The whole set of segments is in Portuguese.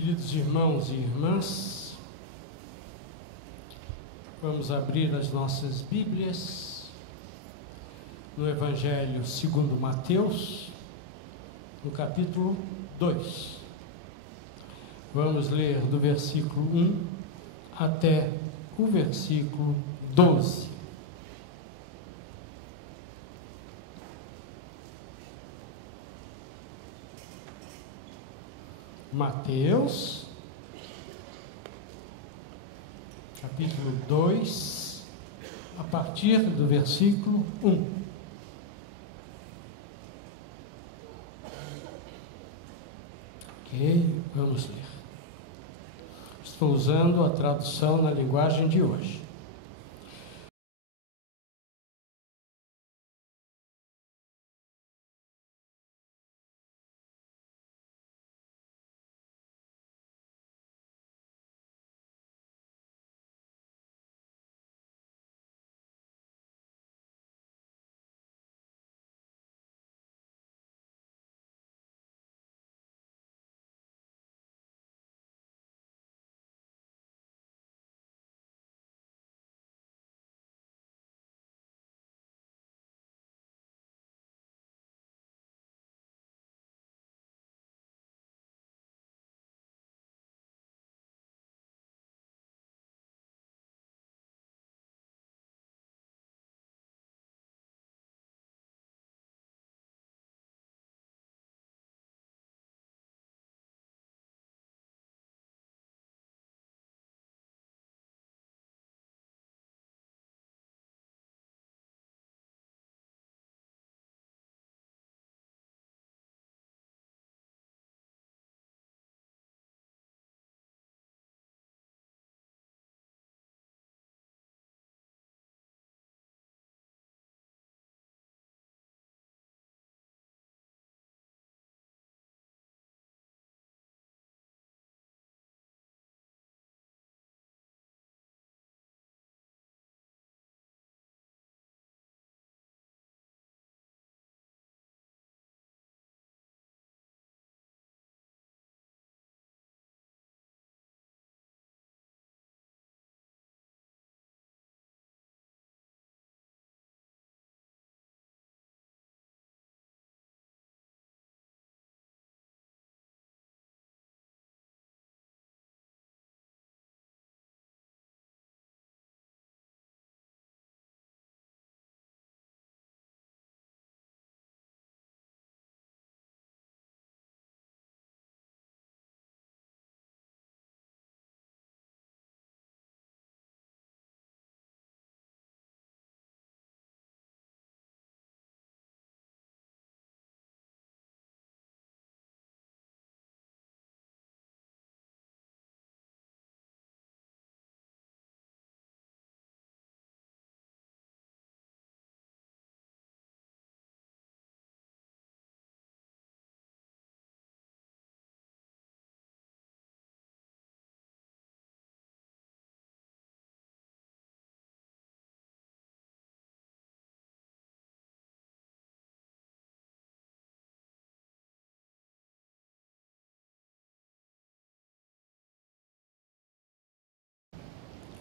Queridos irmãos e irmãs, vamos abrir as nossas Bíblias no Evangelho segundo Mateus, no capítulo 2. Vamos ler do versículo 1 até o versículo 12. Mateus, capítulo 2, a partir do versículo 1. Ok, vamos ler. Estou usando a tradução na linguagem de hoje.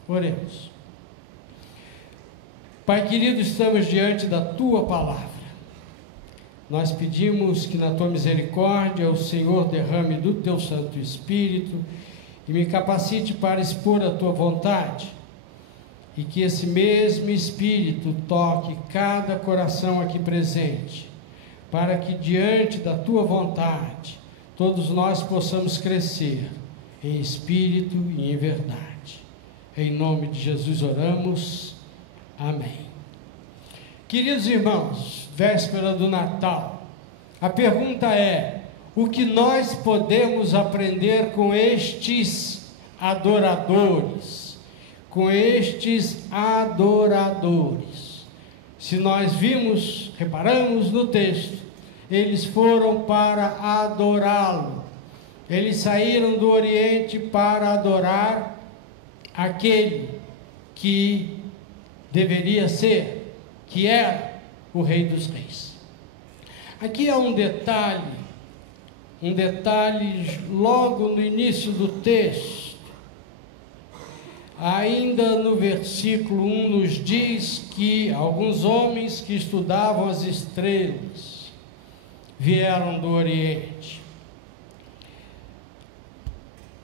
Oremos. Pai querido, estamos diante da Tua Palavra. Nós pedimos que na Tua misericórdia o Senhor derrame do Teu Santo Espírito e me capacite para expor a Tua vontade, e que esse mesmo Espírito toque cada coração aqui presente, para que diante da Tua vontade todos nós possamos crescer em espírito e em verdade. Em nome de Jesus oramos, amém. Queridos irmãos, véspera do Natal, a pergunta é: o que nós podemos aprender com estes adoradores? Se nós reparamos no texto, eles foram para adorá-lo, eles saíram do Oriente para adorar aquele que deveria ser, que era o Rei dos Reis. Aqui há um detalhe um detalhe logo no início do texto. Ainda no versículo 1 nos diz que alguns homens que estudavam as estrelas vieram do Oriente.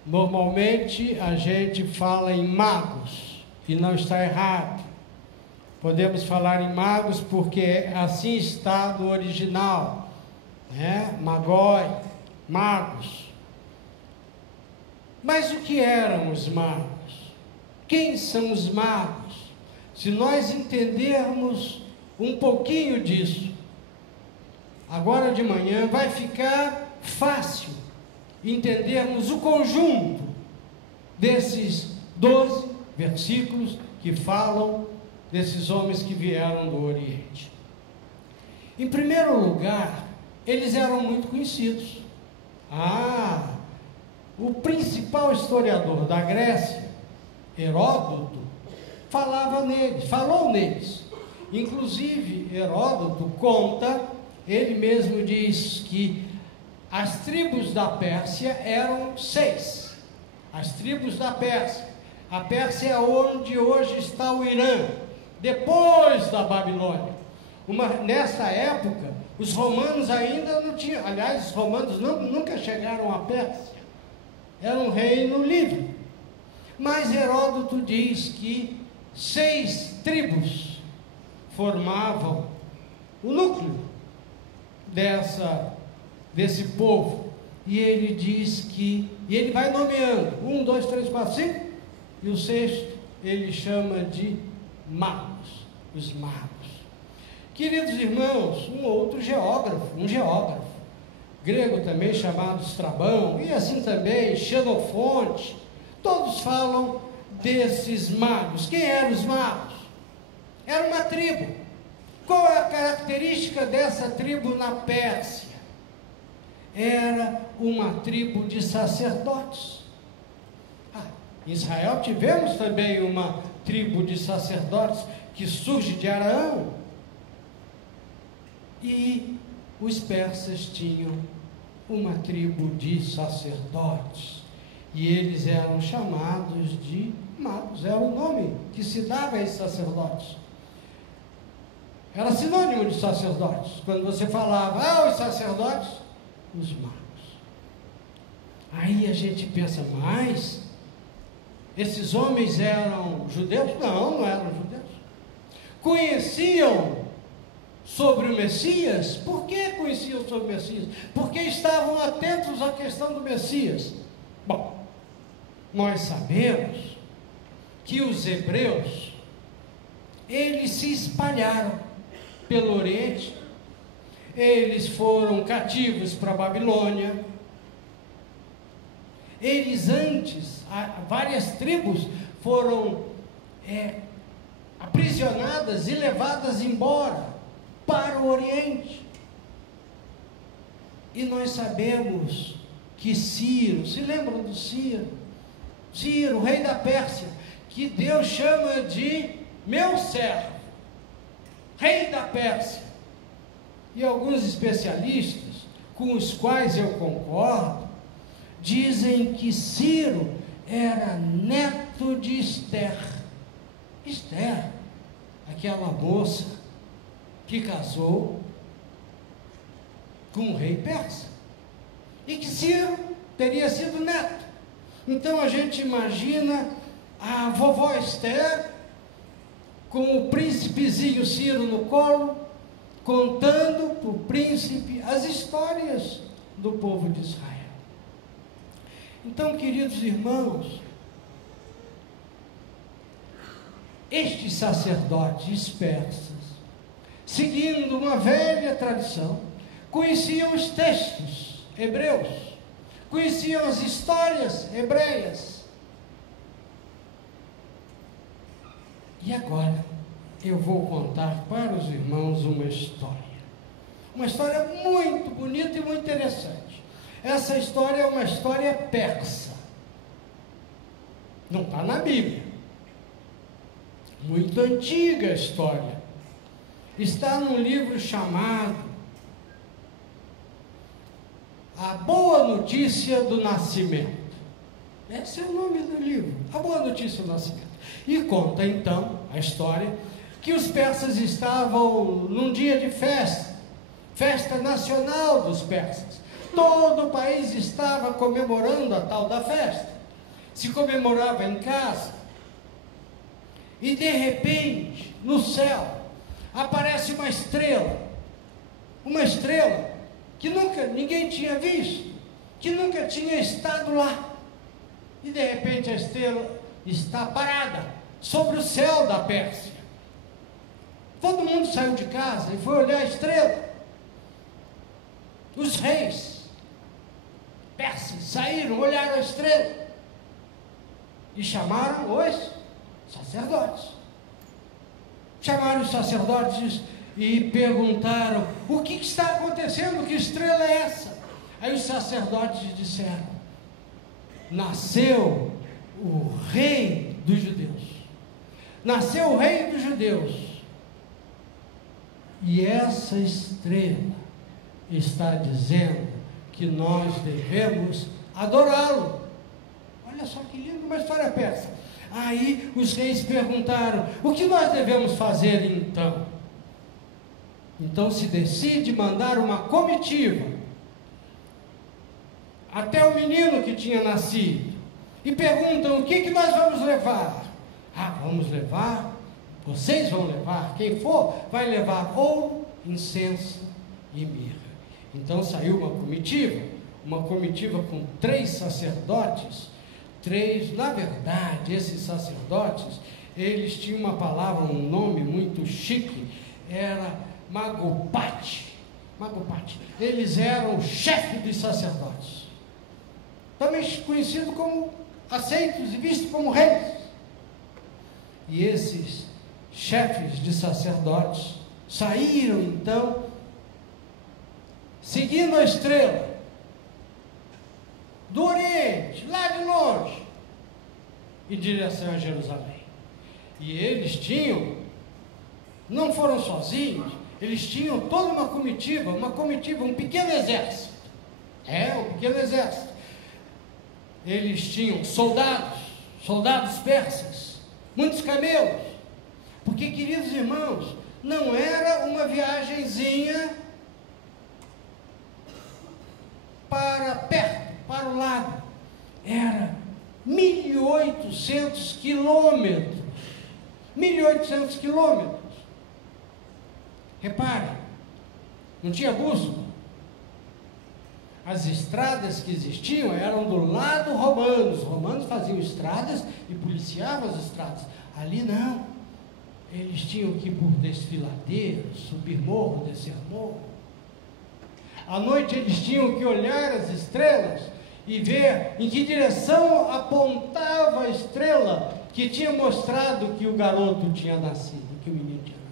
Normalmente a gente fala em magos, e não está errado. Podemos falar em magos porque assim está no original, né? Magoi, magos. Mas o que eram os magos? Quem são os magos? Se nós entendermos um pouquinho disso, agora de manhã vai ficar fácil entendermos o conjunto desses 12 versículos que falam desses homens que vieram do Oriente. Em primeiro lugar, eles eram muito conhecidos. O principal historiador da Grécia, Heródoto, falou neles. Inclusive, Heródoto conta, ele mesmo diz que as tribos da Pérsia eram 6. As tribos da Pérsia. A Pérsia é onde hoje está o Irã, depois da Babilônia. Nessa época, os romanos ainda não tinham, aliás, os romanos nunca chegaram à Pérsia. Era um reino livre. Mas Heródoto diz que 6 tribos formavam o núcleo desse povo. E ele diz que, e ele vai nomeando, 1, 2, 3, 4, 5, e o 6º ele chama de magos, os magos. Queridos irmãos, um geógrafo, grego também chamado Estrabão, e assim também Xenofonte, todos falam desses magos. Quem eram os magos? Era uma tribo. Qual é a característica dessa tribo na Pérsia? Era uma tribo de sacerdotes. Em Israel tivemos também uma tribo de sacerdotes que surge de Araão. E os persas tinham uma tribo de sacerdotes. E eles eram chamados de magos. Era o nome que se dava a esses sacerdotes. Era sinônimo de sacerdotes. Quando você falava, os sacerdotes, os magos. Aí a gente pensa, mas esses homens eram judeus? Não eram judeus. Conheciam sobre o Messias? Por que conheciam sobre o Messias? Porque estavam atentos à questão do Messias. Bom, nós sabemos que os hebreus, eles se espalharam pelo Oriente. Eles foram cativos para a Babilônia. Eles antes, várias tribos foram aprisionadas e levadas embora para o Oriente. E nós sabemos que Ciro, se lembram do Ciro? Ciro, rei da Pérsia, que Deus chama de meu servo, rei da Pérsia. E alguns especialistas, com os quais eu concordo, dizem que Ciro era neto de Ester. Ester, aquela moça que casou com o rei persa. E que Ciro teria sido neto. Então a gente imagina a vovó Ester com o príncipezinho Ciro no colo, contando para o príncipe as histórias do povo de Israel. Então, queridos irmãos, estes sacerdotes persas, seguindo uma velha tradição, conheciam os textos hebreus, conheciam as histórias hebreias. E agora eu vou contar para os irmãos uma história muito bonita e muito interessante. Essa história é uma história persa, não está na Bíblia, muito antiga a história, está num livro chamado A Boa Notícia do Nascimento. Esse é o nome do livro, A Boa Notícia do Nascimento. E conta então a história que os persas estavam num dia de festa, festa nacional dos persas. Todo o país estava comemorando a tal da festa. Se comemorava em casa. E de repente, no céu, aparece uma estrela que nunca ninguém tinha visto, que nunca tinha estado lá. E de repente a estrela está parada sobre o céu da Pérsia. Todo mundo saiu de casa e foi olhar a estrela. Os reis persas saíram, olharam a estrela e chamaram os sacerdotes. Chamaram os sacerdotes e perguntaram: o que está acontecendo? Que estrela é essa? Aí os sacerdotes disseram: nasceu o rei dos judeus. Nasceu o rei dos judeus. E essa estrela está dizendo que nós devemos adorá-lo. Olha só que lindo, uma história persa. Aí os reis perguntaram: o que nós devemos fazer então? Então se decide mandar uma comitiva até o menino que tinha nascido e perguntam: o que nós vamos levar? Vamos levar, vocês vão levar, quem for vai levar ouro, incenso e mirra. Então saiu uma comitiva com 3 sacerdotes. Na verdade, esses sacerdotes, eles tinham uma palavra, um nome muito chique, era Magopate. Eles eram o chefe dos sacerdotes, também conhecido como aceitos e vistos como reis. E esses chefes de sacerdotes saíram então, seguindo a estrela, do Oriente, lá de longe, em direção a Jerusalém. E eles não foram sozinhos, eles tinham toda uma comitiva, um pequeno exército. Um pequeno exército. Eles tinham soldados persas, muitos camelos, porque, queridos irmãos, não era uma viagenzinha para perto, para o lado, era 1.800 quilômetros. 1.800 quilômetros. Reparem, não tinha bússola. As estradas que existiam eram do lado romano. Os romanos faziam estradas e policiavam as estradas. Ali não. Eles tinham que ir por desfiladeiros, subir morro, descer morro. À noite eles tinham que olhar as estrelas e ver em que direção apontava a estrela que tinha mostrado que o garoto tinha nascido, que o menino tinha nascido.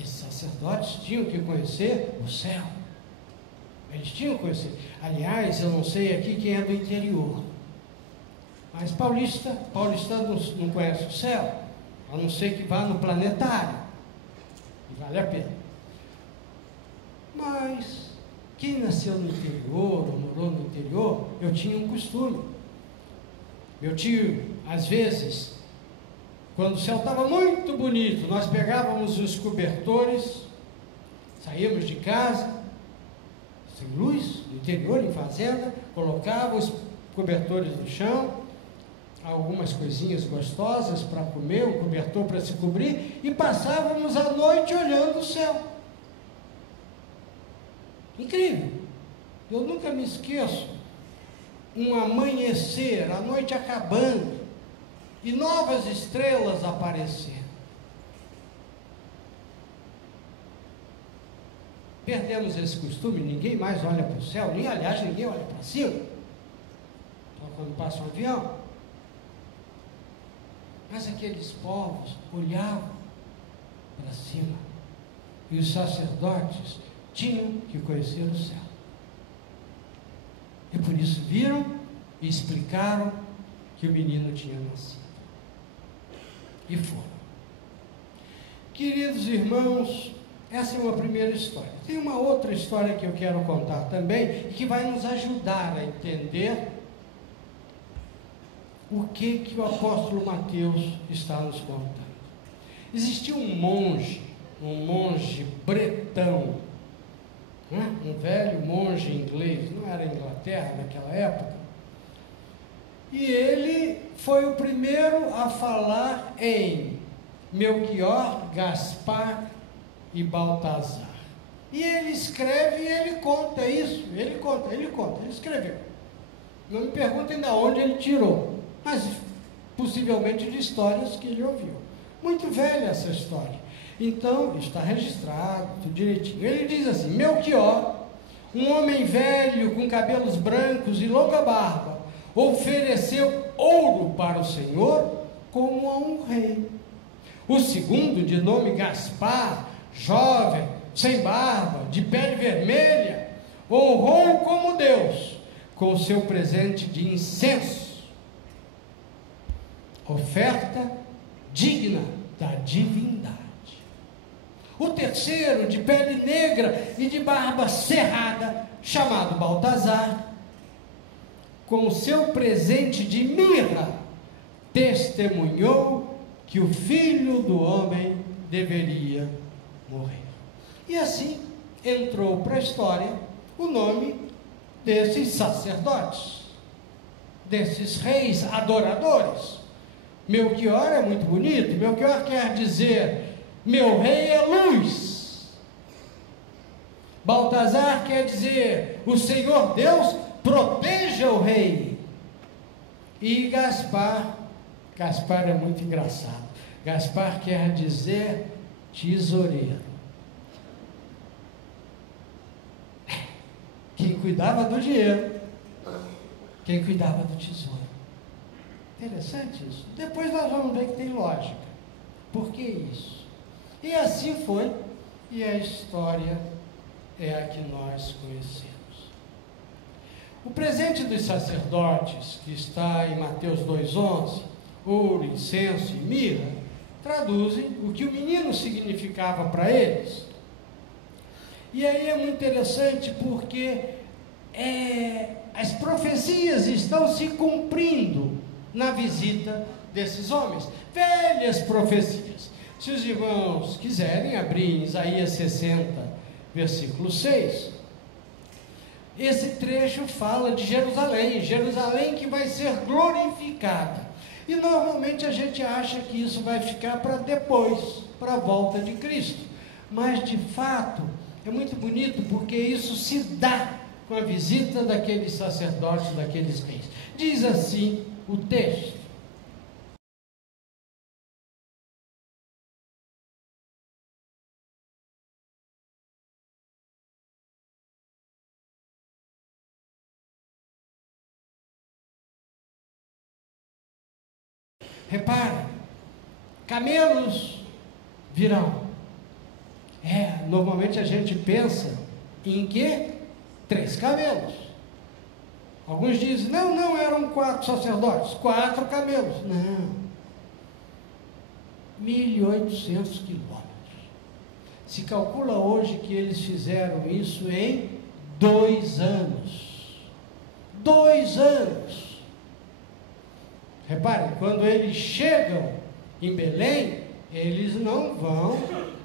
Esses sacerdotes tinham que conhecer o céu. Eles tinham que conhecer. Aliás, eu não sei aqui quem é do interior, mas paulistano não conhece o céu, a não ser que vá no planetário. Vale a pena. Mas quem nasceu no interior ou morou no interior, eu tinha um costume. Meu tio, às vezes, quando o céu estava muito bonito, nós pegávamos os cobertores, saíamos de casa, sem luz, no interior, em fazenda, colocávamos os cobertores no chão, algumas coisinhas gostosas para comer, um cobertor para se cobrir, e passávamos a noite olhando o céu. Incrível. Eu nunca me esqueço, um amanhecer, a noite acabando, e novas estrelas aparecendo. Perdemos esse costume, ninguém mais olha para o céu, aliás, ninguém olha para cima, só quando passa um avião. Mas aqueles povos olhavam para cima, e os sacerdotes tinham que conhecer o céu. E por isso viram e explicaram que o menino tinha nascido. E foram. Queridos irmãos, Essa é uma primeira história. Tem uma outra história que eu quero contar também, e que vai nos ajudar a entender o que o apóstolo Mateus está nos contando. Existia um monge bretão, né? Um velho monge inglês, não era Inglaterra naquela época, e ele foi o primeiro a falar em Melquior, Gaspar e Baltazar. E ele escreve e ele conta isso, ele escreveu. Não me perguntem de onde ele tirou, mas possivelmente de histórias que ele ouviu. Muito velha essa história. Então, está registrado, tudo direitinho. Ele diz assim: Melquior, um homem velho com cabelos brancos e longa barba, ofereceu ouro para o Senhor como a um rei. O segundo, de nome Gaspar, jovem, sem barba, de pele vermelha, honrou como Deus com o seu presente de incenso, oferta digna da divindade. O terceiro, de pele negra e de barba cerrada, chamado Baltazar, com o seu presente de mirra, testemunhou que o Filho do Homem deveria morrer. E assim entrou para a história o nome desses sacerdotes, desses reis adoradores. Melquior é muito bonito. Melquior quer dizer: meu rei é luz. Baltazar quer dizer: o Senhor Deus proteja o rei. E Gaspar é muito engraçado. Gaspar quer dizer tesoureiro. Quem cuidava do dinheiro, quem cuidava do tesouro. Interessante isso. Depois nós vamos ver que tem lógica. Por que isso? E assim foi, e a história é a que nós conhecemos. O presente dos sacerdotes, que está em Mateus 2,11, ouro, incenso e mirra, traduzem o que o menino significava para eles. E aí é muito interessante porque as profecias estão se cumprindo na visita desses homens. Velhas profecias. Se os irmãos quiserem abrir em Isaías 60, versículo 6, esse trecho fala de Jerusalém, Jerusalém que vai ser glorificada. E normalmente a gente acha que isso vai ficar para depois, para a volta de Cristo. Mas de fato é muito bonito porque isso se dá com a visita daqueles sacerdotes, daqueles reis. Diz assim o texto: repare, camelos virão. Normalmente a gente pensa em que? 3 camelos. Alguns dizem, não, eram 4 sacerdotes, 4 camelos. Não. 1.800 quilômetros. Se calcula hoje que eles fizeram isso em 2 anos. 2 anos. Reparem, quando eles chegam em Belém, eles não vão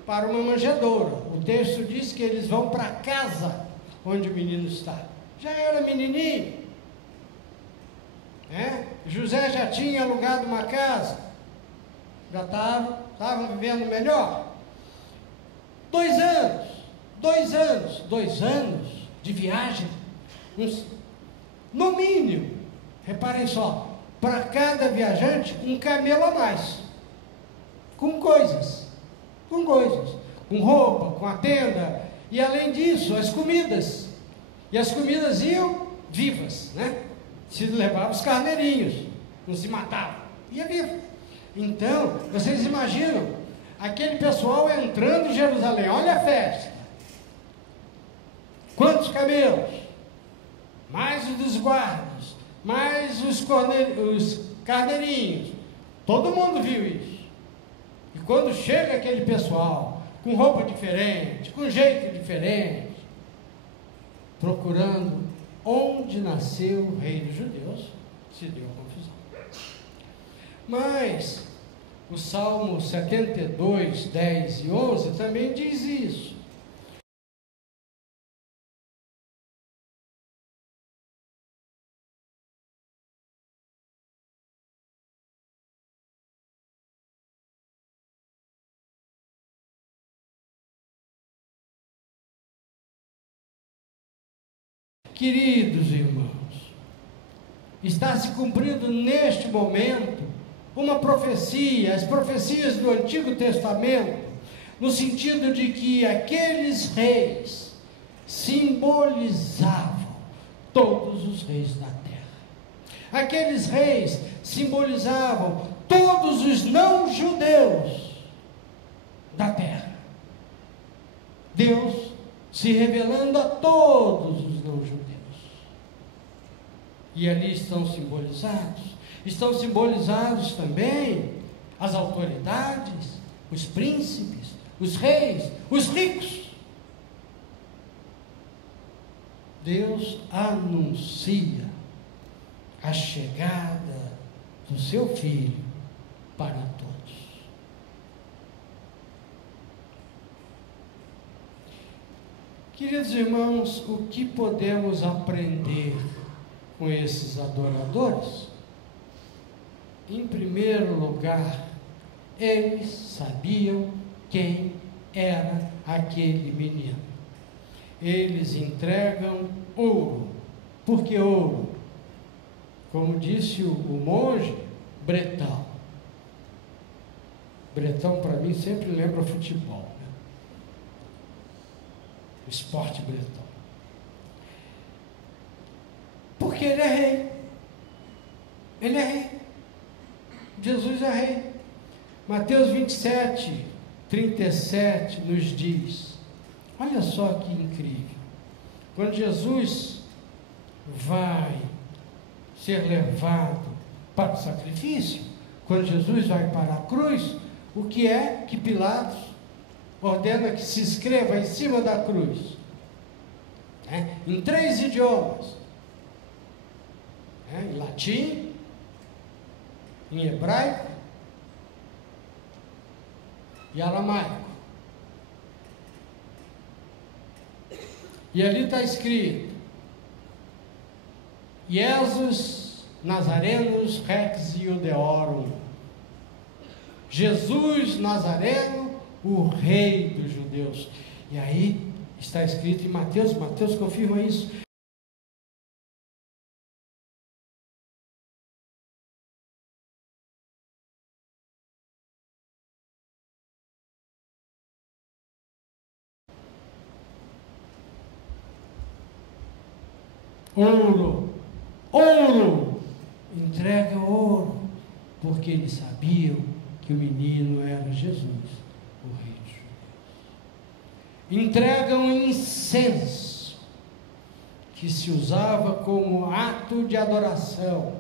para uma manjedoura. O texto diz que eles vão para a casa onde o menino está. Já era menininho, José já tinha alugado uma casa, já estavam vivendo melhor. 2 anos de viagem, no mínimo, reparem só, para cada viajante, um camelo a mais, com coisas, com roupa, com a tenda, e além disso, as comidas, e as comidas iam vivas, se levavam os carneirinhos, não se matavam, ia vivo. Então, vocês imaginam, aquele pessoal entrando em Jerusalém, olha a festa, quantos camelos, mais os dos guardas, mais os carneirinhos, todo mundo viu isso. E quando chega aquele pessoal, com roupa diferente, com jeito diferente, procurando onde nasceu o rei dos judeus, se deu confusão. Mas o Salmo 72, 10 e 11 também diz isso. Queridos irmãos, está se cumprindo neste momento uma profecia, as profecias do Antigo Testamento, no sentido de que aqueles reis simbolizavam todos os reis da terra. Aqueles reis simbolizavam todos os não-judeus da terra. Deus se revelando a todos os não-judeus. E ali estão simbolizados também as autoridades, os príncipes, os reis, os ricos. Deus anuncia a chegada do seu Filho para todos. Queridos irmãos, o que podemos aprender com esses adoradores? Em primeiro lugar, eles sabiam quem era aquele menino. Eles entregam ouro. Por que ouro? Como disse o monge, bretão. Bretão para mim sempre lembra futebol, né? O esporte bretão. Porque ele é rei. Ele é rei. Jesus é rei. Mateus 27, 37 nos diz, olha só que incrível, quando Jesus vai ser levado para o sacrifício, quando Jesus vai para a cruz, o que é que Pilatos ordena que se escreva em cima da cruz? Em 3 idiomas, em latim, em hebraico e aramaico. E ali está escrito: Jesus Nazarenus Rex Iudeorum. Jesus Nazareno, o rei dos judeus. E aí está escrito em Mateus confirma isso. Ouro, entrega ouro, porque eles sabiam que o menino era Jesus, o rei dos judeus. Entregam incenso, que se usava como ato de adoração,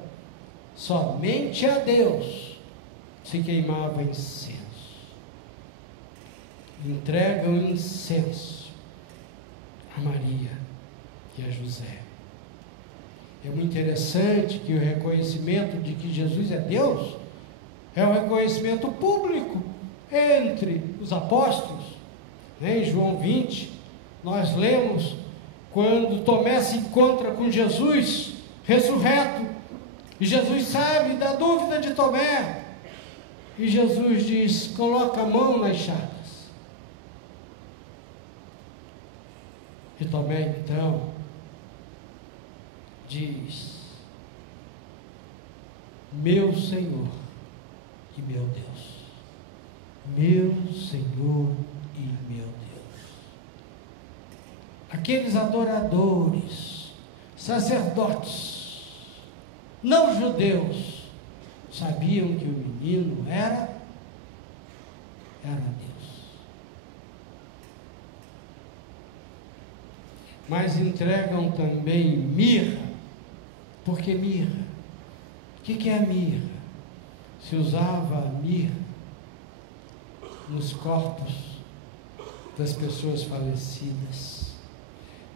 somente a Deus se queimava incenso. Entregam incenso a Maria e a José. É muito interessante que o reconhecimento de que Jesus é Deus é um reconhecimento público entre os apóstolos. Em João 20, nós lemos quando Tomé se encontra com Jesus ressurreto, e Jesus sabe da dúvida de Tomé, e Jesus diz: coloca a mão nas chagas. E Tomé então diz: meu Senhor e meu Deus, meu Senhor e meu Deus. Aqueles adoradores, sacerdotes, não judeus, sabiam que o menino era Deus. Mas entregam também mirra. Por que mirra? O que é a mirra? Se usava a mirra nos corpos das pessoas falecidas.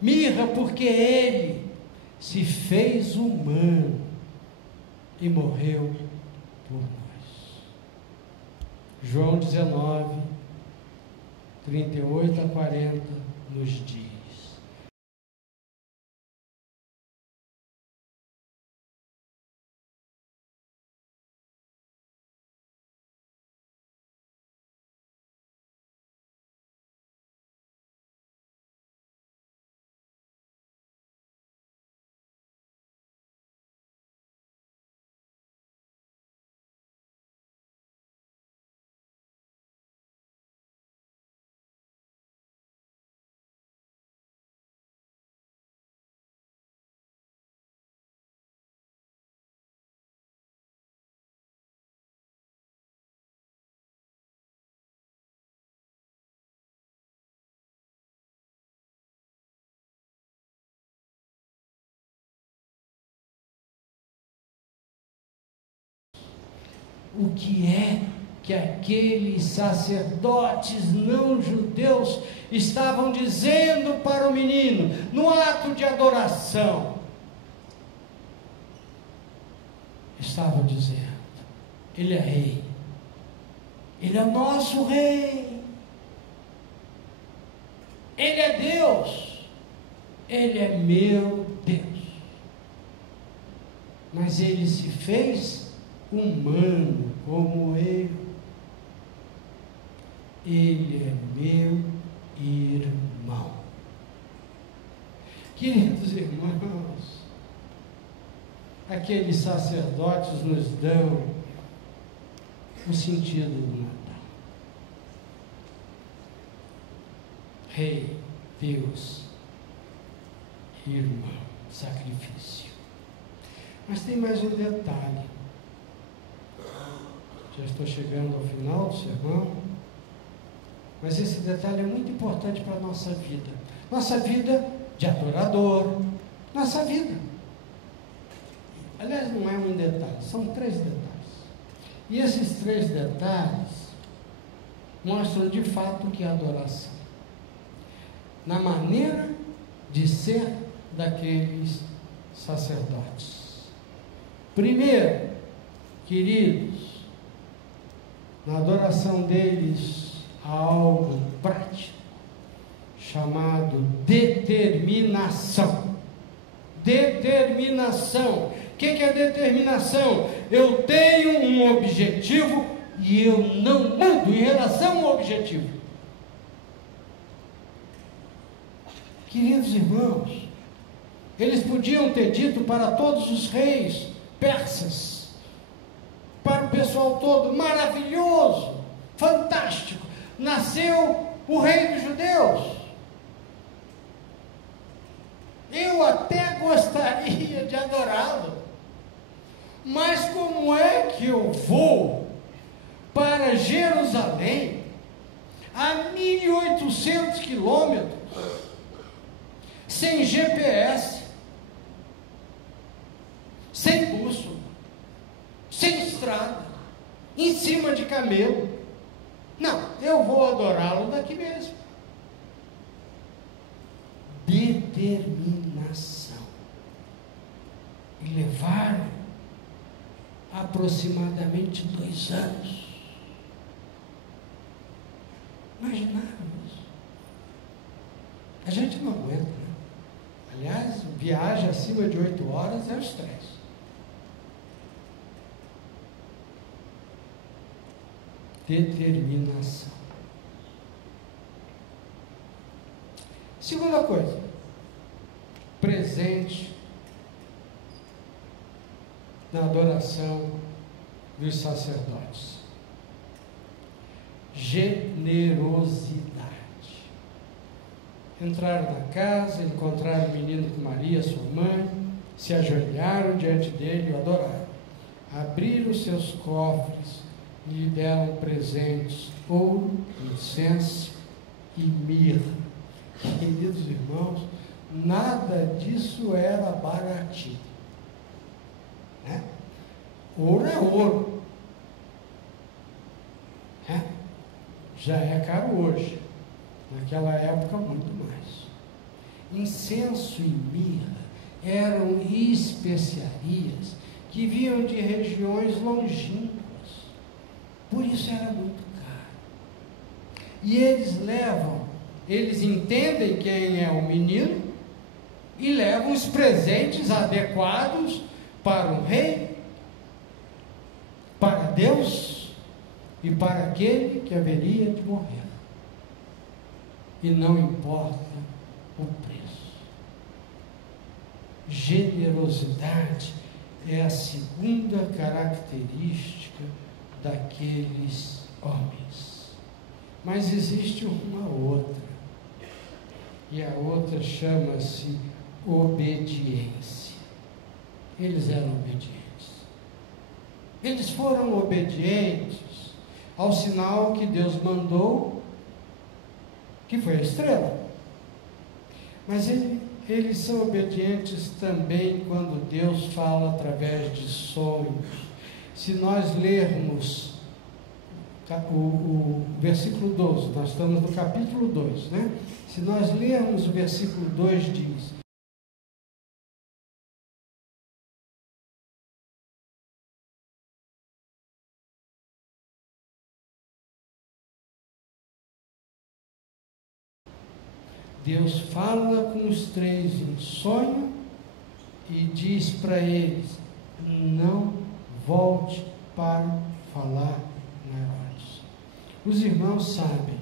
Mirra, porque ele se fez humano e morreu por nós. João 19, 38 a 40 nos diz: o que é que aqueles sacerdotes não judeus estavam dizendo para o menino no ato de adoração? Estavam dizendo: ele é rei, ele é nosso rei, ele é Deus, ele é meu Deus. Mas ele se fez humano como eu. Ele é meu irmão. Queridos irmãos, aqueles sacerdotes nos dão o sentido do Natal. Rei, Deus, irmão, sacrifício. Mas tem mais um detalhe. Já estou chegando ao final do sermão, mas esse detalhe é muito importante para a nossa vida de adorador, nossa vida. Aliás, não é um detalhe, são 3 detalhes. E esses 3 detalhes mostram de fato o que é adoração, na maneira de ser daqueles sacerdotes. Primeiro, queridos, na adoração deles há algo prático chamado determinação. Determinação. O que é determinação? Eu tenho um objetivo e eu não mudo em relação ao objetivo. Queridos irmãos, eles podiam ter dito para todos os reis persas, para o pessoal todo: maravilhoso, fantástico, nasceu o rei dos judeus. Eu até gostaria de adorá-lo, mas como é que eu vou para Jerusalém, a 1.800 quilômetros, sem GPS, sem bússola, sem estrada, em cima de camelo? Não, eu vou adorá-lo daqui mesmo. Determinação. E levaram aproximadamente 2 anos. Imaginaram isso? A gente não aguenta, né? Aliás, viagem acima de 8 horas é o estresse. Determinação. Segunda coisa, presente na adoração dos sacerdotes: generosidade. Entraram na casa, encontraram o menino com Maria, sua mãe, se ajoelharam diante dele e o adoraram. Abriram seus cofres e lhe deram presentes: ouro, incenso e mirra. Queridos irmãos, nada disso era baratinho, né? Ouro é ouro, né? Já é caro hoje. Naquela época, muito mais. Incenso e mirra eram especiarias que vinham de regiões longínquas. Por isso era muito caro. E eles entendem quem é o menino e levam os presentes adequados para o rei, para Deus e para aquele que haveria de morrer. E não importa o preço. Generosidade é a segunda característica daqueles homens. Mas existe uma outra. E a outra chama-se obediência. Eles eram obedientes. Eles foram obedientes ao sinal que Deus mandou, que foi a estrela. Mas eles são obedientes também quando Deus fala através de sonhos. Se nós lermos o versículo 12, nós estamos no capítulo 2, né? Se nós lermos o versículo 2, diz: Deus fala com os três em sonho e diz para eles: não volte para falar na Herodes. Os irmãos sabem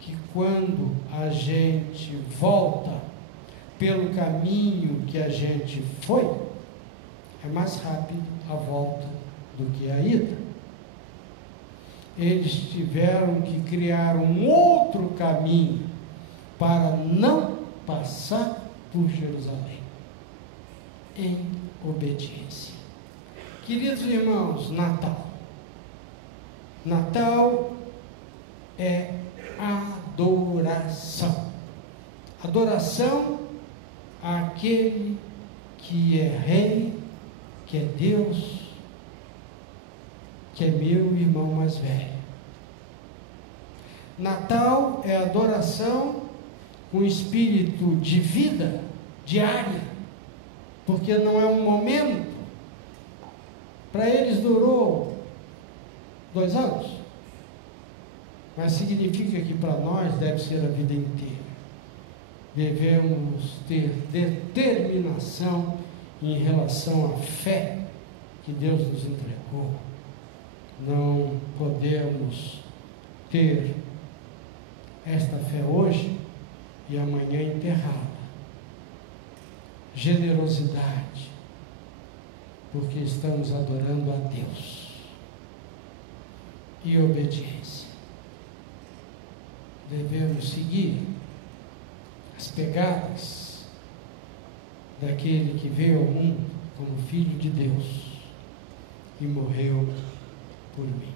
que quando a gente volta pelo caminho que a gente foi, é mais rápido a volta do que a ida. Eles tiveram que criar um outro caminho para não passar por Jerusalém, em obediência. Queridos irmãos, Natal é adoração. Adoração àquele que é rei, que é Deus, que é meu irmão mais velho. Natal é adoração com espírito de vida diária, porque não é um momento. Para eles durou 2 anos, mas significa que para nós deve ser a vida inteira. Devemos ter determinação em relação à fé que Deus nos entregou. Não podemos ter esta fé hoje e amanhã enterrá-la. Generosidade, porque estamos adorando a Deus. E obediência. Devemos seguir as pegadas daquele que veio ao mundo como Filho de Deus e morreu por mim.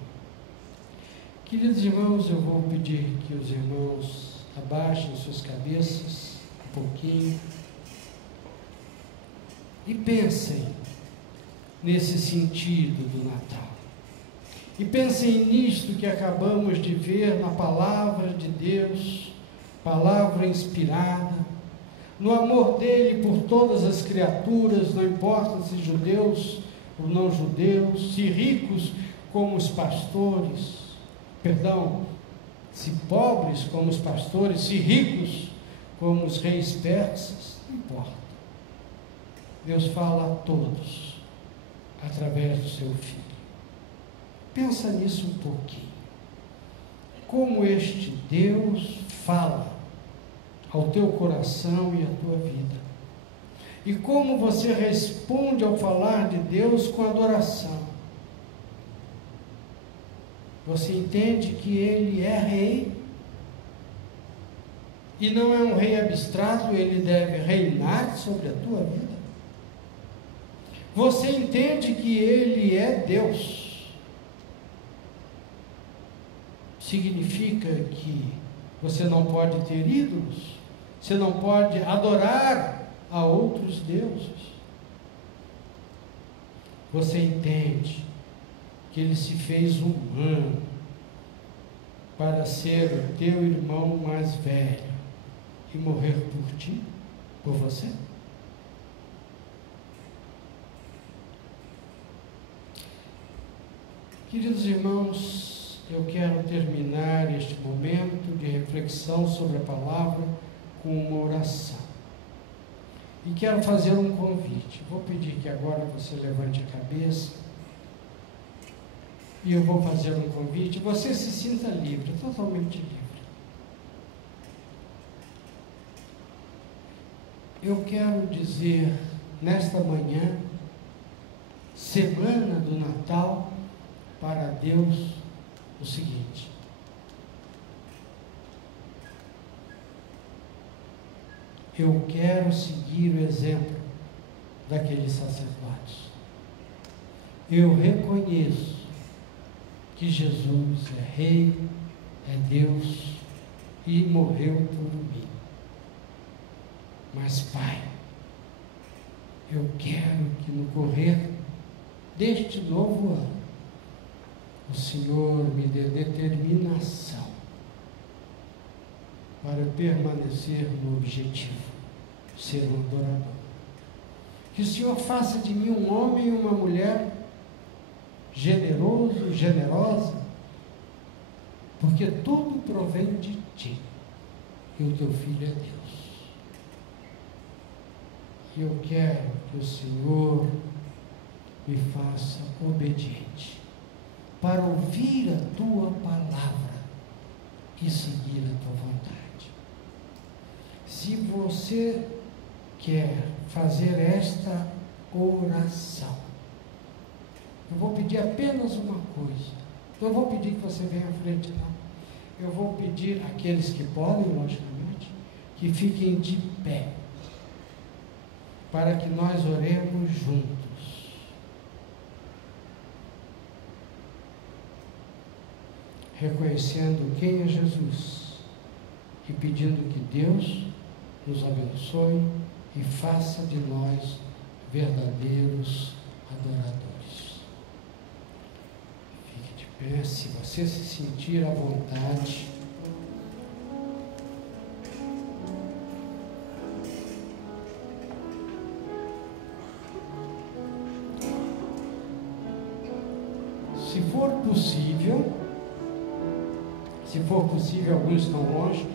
Queridos irmãos, eu vou pedir que os irmãos abaixem suas cabeças um pouquinho e pensem nesse sentido do Natal. E pensem nisto que acabamos de ver na palavra de Deus, palavra inspirada, no amor dele por todas as criaturas, não importa se judeus ou não judeus, se ricos como os pastores, se pobres como os pastores, se ricos como os reis persas, não importa. Deus fala a todos através do seu Filho. Pensa nisso um pouquinho. Como este Deus fala ao teu coração e à tua vida. E como você responde ao falar de Deus com adoração. Você entende que Ele é rei, e não é um rei abstrato, Ele deve reinar sobre a tua vida. Você entende que Ele é Deus. Significa que você não pode ter ídolos, você não pode adorar a outros deuses. Você entende que Ele se fez humano para ser o teu irmão mais velho e morrer por ti, por você? Queridos irmãos, eu quero terminar este momento de reflexão sobre a palavra com uma oração. E quero fazer um convite. Vou pedir que agora você levante a cabeça. E eu vou fazer um convite. Você se sinta livre, totalmente livre. Eu quero dizer, nesta manhã, semana do Natal, para Deus, o seguinte: eu quero seguir o exemplo daqueles sacerdotes. Eu reconheço que Jesus é Rei, é Deus e morreu por mim. Mas, Pai, eu quero que no correr deste novo ano, o Senhor me dê determinação para permanecer no objetivo, ser um adorador. Que o Senhor faça de mim um homem e uma mulher generoso, generosa, porque tudo provém de Ti, e o Teu Filho é Deus. E eu quero que o Senhor me faça obediente, para ouvir a Tua palavra e seguir a Tua vontade. Se você quer fazer esta oração, eu vou pedir apenas uma coisa. Não vou pedir que você venha à frente, não. Eu vou pedir àqueles que podem, logicamente, que fiquem de pé, para que nós oremos juntos. Reconhecendo quem é Jesus e pedindo que Deus nos abençoe e faça de nós verdadeiros adoradores. Fique de pé, se você se sentir à vontade. Se for possível, alguns estão longe,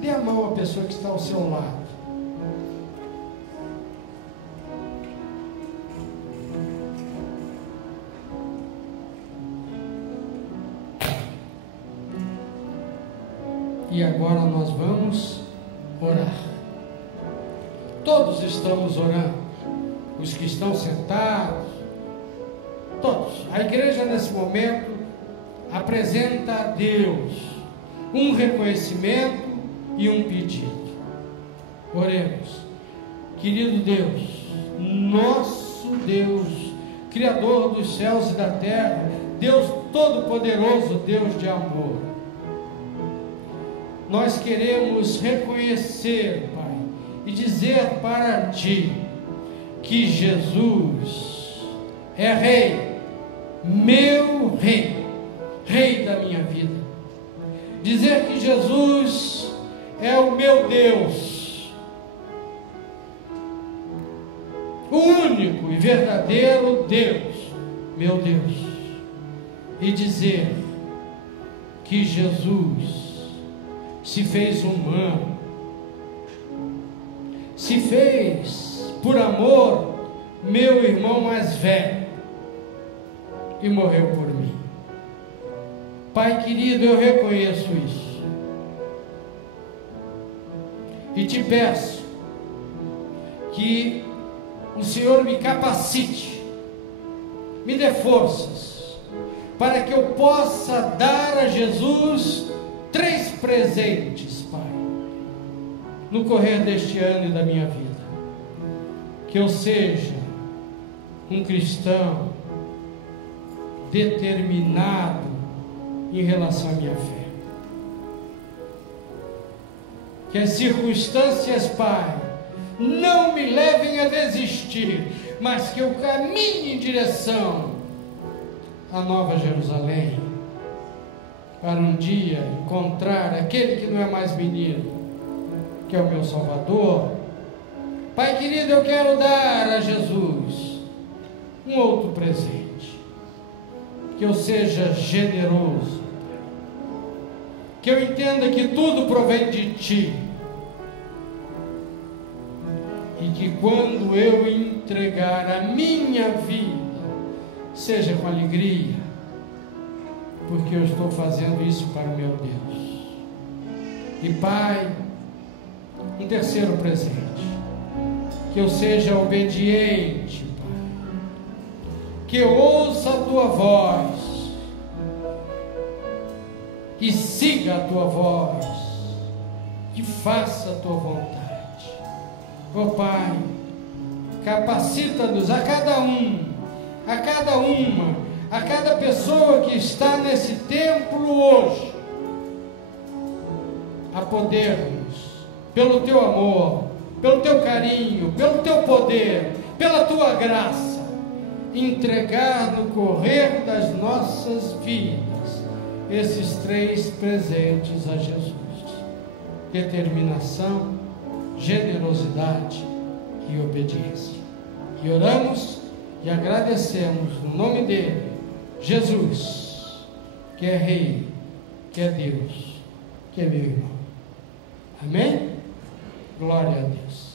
dê a mão à pessoa que está ao seu lado. E agora nós vamos orar. Todos estamos orando, os que estão sentados, todos. A igreja nesse momento apresenta a Deus um reconhecimento e um pedido. Oremos. Querido Deus, nosso Deus, Criador dos céus e da terra, Deus Todo-Poderoso, Deus de amor, nós queremos reconhecer, Pai, e dizer para Ti que Jesus é Rei, meu Rei, Rei da minha vida. Dizer que Jesus é o meu Deus, o único e verdadeiro Deus, meu Deus. E dizer que Jesus se fez humano, se fez por amor meu irmão mais velho e morreu por mim. Pai querido, eu reconheço isso e te peço que o Senhor me capacite, me dê forças para que eu possa dar a Jesus 3 presentes, Pai, no correr deste ano e da minha vida. Que eu seja um cristão determinado em relação à minha fé. Que as circunstâncias, Pai, não me levem a desistir, mas que eu caminhe em direção à Nova Jerusalém, para um dia encontrar aquele que não é mais menino, que é o meu Salvador. Pai querido, eu quero dar a Jesus um outro presente, que eu seja generoso, que eu entenda que tudo provém de Ti, e que quando eu entregar a minha vida, seja com alegria, porque eu estou fazendo isso para o meu Deus. E Pai, um terceiro presente, que eu seja obediente, Pai, que eu ouça a Tua voz e siga a Tua voz, que faça a Tua vontade. Ó Pai, capacita-nos a cada um, a cada uma, a cada pessoa que está nesse templo hoje, a podermos, pelo Teu amor, pelo Teu carinho, pelo Teu poder, pela Tua graça, entregar no correr das nossas vidas esses três presentes a Jesus: determinação, generosidade e obediência. E oramos e agradecemos no nome dele, Jesus, que é Rei, que é Deus, que é meu irmão. Amém? Glória a Deus.